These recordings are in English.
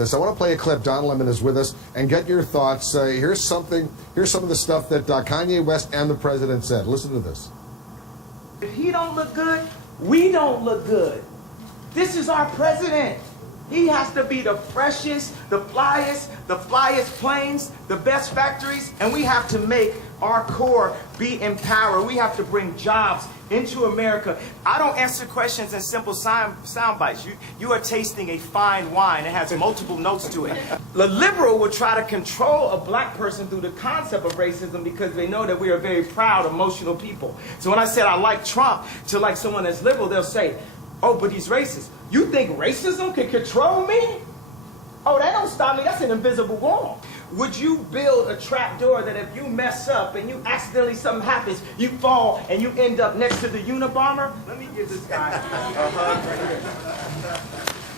I want to play a clip. Don Lemon is with us, and get your thoughts. Here's some of the stuff that Kanye West and the president said. Listen to this. If he don't look good, we don't look good. This is our president. He has to be the freshest, the flyest planes, the best factories, and we have to make our core be empowered. We have to bring jobs into America. I don't answer questions in simple sound bites. You are tasting a fine wine. It has multiple notes to it. The liberal will try to control a black person through the concept of racism because they know that we are very proud, emotional people. So when I said I like Trump to like someone that's liberal, they'll say, oh, but he's racist. You think racism can control me? Oh, that don't stop me. That's an invisible wall. Would you build a trap door that if you mess up and you accidentally something happens, you fall and you end up next to the Unabomber? Let me give this guy a hug right here.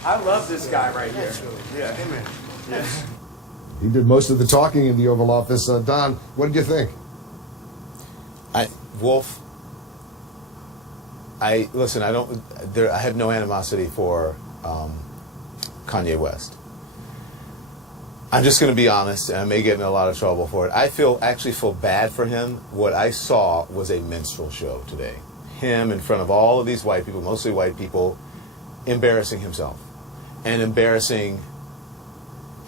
I love this guy right here. Yeah, him in. Yes. He did most of the talking in the Oval Office. Don, what did you think? Wolf, listen. I have no animosity for Kanye West. I'm just going to be honest, and I may get in a lot of trouble for it. I actually feel bad for him. What I saw was a minstrel show today. Him in front of all of these white people, mostly white people, embarrassing himself and embarrassing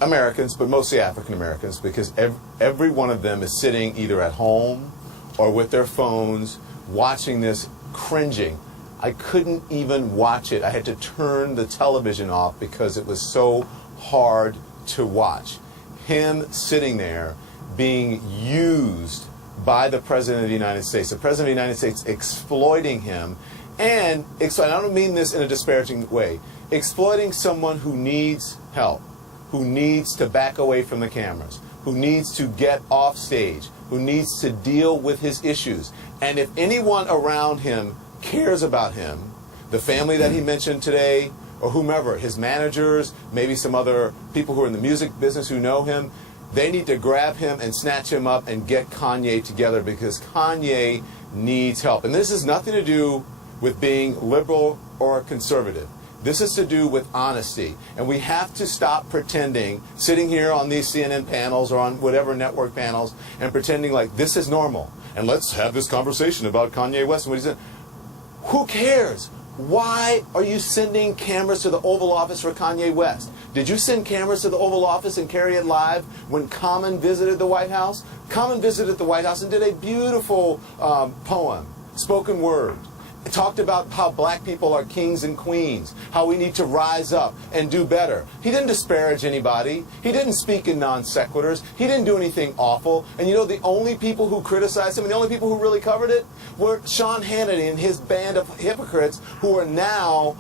Americans, but mostly African Americans, because every one of them is sitting either at home or with their phones watching this, cringing. I couldn't even watch it. I had to turn the television off because it was so hard to watch. Him sitting there being used by the President of the United States, the President of the United States exploiting him, and I don't mean this in a disparaging way, exploiting someone who needs help, who needs to back away from the cameras, who needs to get off stage, who needs to deal with his issues. And if anyone around him cares about him, the family that he mentioned today, or whomever, his managers, maybe some other people who are in the music business who know him, they need to grab him and snatch him up and get Kanye together, because Kanye needs help. And this has nothing to do with being liberal or conservative. This is to do with honesty. And we have to stop pretending, sitting here on these CNN panels or on whatever network panels, and pretending like this is normal. And let's have this conversation about Kanye West and what he said. Who cares? Why are you sending cameras to the Oval Office for Kanye West? Did you send cameras to the Oval Office and carry it live when Common visited the White House? Common visited the White House and did a beautiful poem, spoken word. It talked about how black people are kings and queens, how we need to rise up and do better. He didn't disparage anybody. He didn't speak in non sequiturs. He didn't do anything awful. And you know, the only people who criticized him and the only people who really covered it were Sean Hannity and his band of hypocrites who are now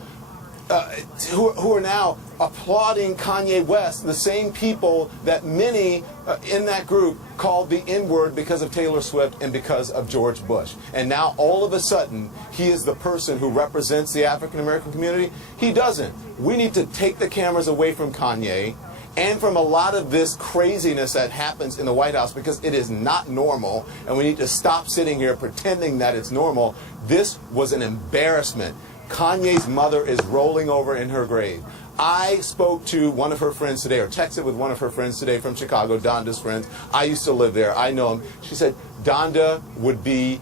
applauding Kanye West, the same people that many in that group called the N-word because of Taylor Swift and because of George Bush. And now all of a sudden, he is the person who represents the African American community. He doesn't. We need to take the cameras away from Kanye and from a lot of this craziness that happens in the White House, because it is not normal, and we need to stop sitting here pretending that it's normal. This was an embarrassment. Kanye's mother is rolling over in her grave. I spoke to one of her friends today, or texted with one of her friends today from Chicago, Donda's friends. I used to live there. I know him. She said Donda would be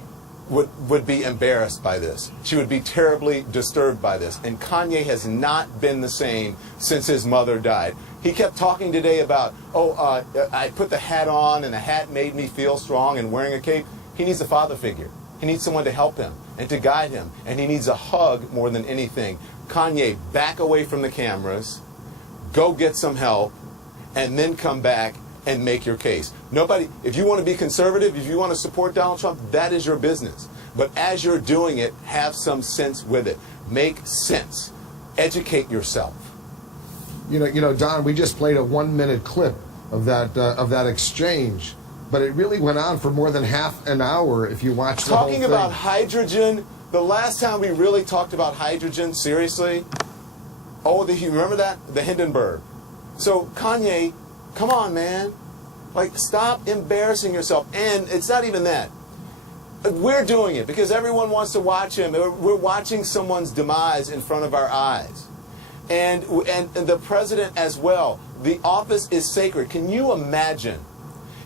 embarrassed by this. She would be terribly disturbed by this. And Kanye has not been the same since his mother died. He kept talking today about, I put the hat on and the hat made me feel strong, and wearing a cape. He needs a father figure. He needs someone to help him and to guide him. And he needs a hug more than anything. Kanye, back away from the cameras, go get some help, and then come back and make your case. Nobody, if you want to be conservative, if you want to support Donald Trump, that is your business. But as you're doing it, have some sense with it. Make sense. Educate yourself. You know, Don, we just played a 1-minute clip of that exchange, but it really went on for more than half an hour if you watch the whole thing. Talking about hydrogen, the last time we really talked about hydrogen seriously, you remember that? The Hindenburg. So Kanye, come on, man. Like, stop embarrassing yourself. And it's not even that. We're doing it because everyone wants to watch him. We're watching someone's demise in front of our eyes. And the president as well. The office is sacred. Can you imagine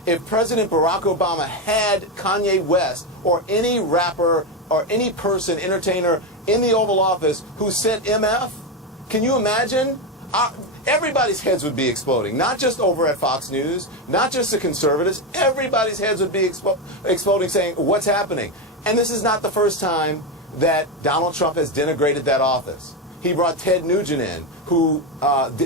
if President Barack Obama had Kanye West or any rapper or any person, entertainer in the Oval Office who said MF? Can you imagine? Everybody's heads would be exploding, not just over at Fox News, not just the conservatives. Everybody's heads would be exploding, saying, what's happening? And this is not the first time that Donald Trump has denigrated that office. He brought Ted Nugent in, who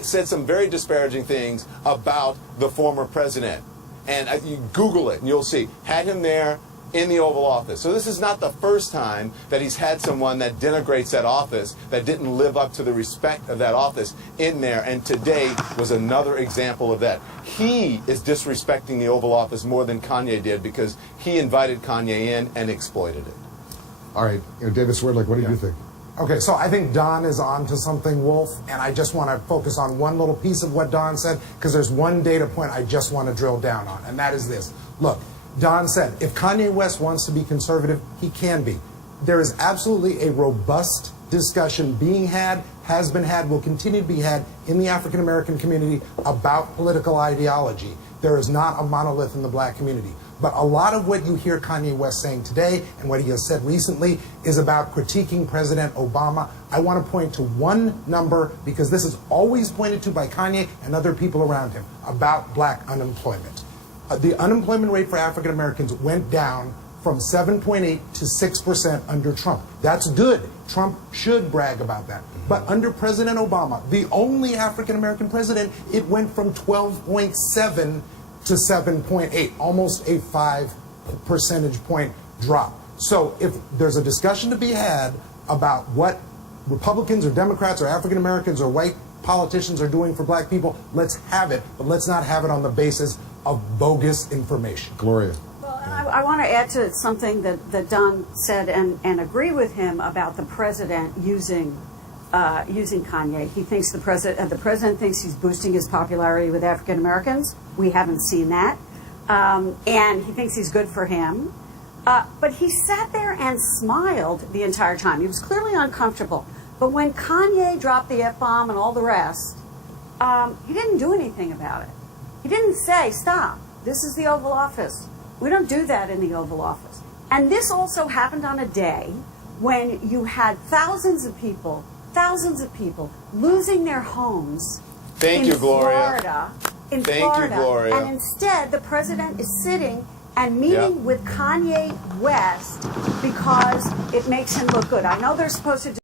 said some very disparaging things about the former president. And you Google it, and you'll see. Had him there in the Oval Office. So this is not the first time that he's had someone that denigrates that office, that didn't live up to the respect of that office in there. And today was another example of that. He is disrespecting the Oval Office more than Kanye did because he invited Kanye in and exploited it. All right, David Swerdlick, what do you think? Okay, so I think Don is on to something, Wolf, and I just want to focus on one little piece of what Don said, because there's one data point I just want to drill down on, and that is this. Look, Don said, if Kanye West wants to be conservative, he can be. There is absolutely a robust discussion being had, has been had, will continue to be had in the African American community about political ideology. There is not a monolith in the black community. But a lot of what you hear Kanye West saying today and what he has said recently is about critiquing President Obama. I want to point to one number, because this is always pointed to by Kanye and other people around him, about black unemployment. The unemployment rate for African Americans went down from 7.8 to 6% under Trump. That's good. Trump should brag about that. But under President Obama, the only African American president, it went from 12.7 to 7.8, almost a 5 percentage point drop. So if there's a discussion to be had about what Republicans or Democrats or African Americans or white politicians are doing for black people, let's have it, but let's not have it on the basis of bogus information. Gloria. Well, I want to add to something that Don said and agree with him about the president using Kanye. He thinks the president thinks he's boosting his popularity with African Americans. We haven't seen that. And he thinks he's good for him. But he sat there and smiled the entire time. He was clearly uncomfortable. But when Kanye dropped the F-bomb and all the rest, he didn't do anything about it. He didn't say, stop, this is the Oval Office. We don't do that in the Oval Office. And this also happened on a day when you had thousands of people losing their homes Thank you, Gloria. In Thank Florida. you, Gloria. And instead, the president is sitting and meeting with Kanye West because it makes him look good. I know they're supposed to do